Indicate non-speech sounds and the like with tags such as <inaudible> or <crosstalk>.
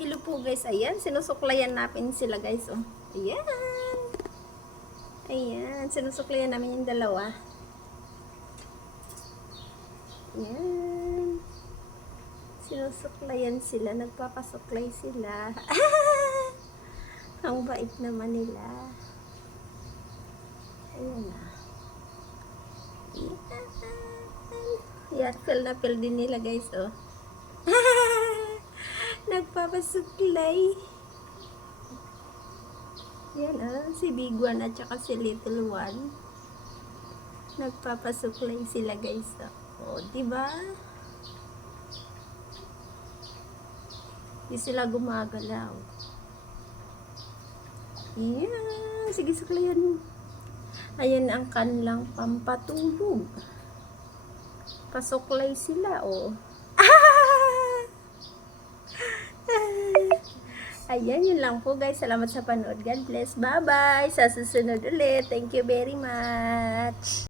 Hello po guys, ayan, sinusuklayan namin sila guys, oh. Ayan. Ayan, sinusuklayan namin yung dalawa. Ayan. Sinusuklayan sila, nagpapasuklay sila. <laughs> Ang bait naman nila. Ayan na. Ayan. Yan, feel na feel din nila guys, oh. <laughs> Nagpapasuklay. Yan ah, si Big One at saka si Little One. Nagpapasuklay sila guys. Oh, oh di ba? Di sila gumagalaw. Yan, sige suklayan mo. Ayan ang kanilang pampatulog. Pasuklay sila, oh. Ayan, yun lang po guys. Salamat sa panood. God bless. Bye-bye. Sa susunod ulit. Thank you very much.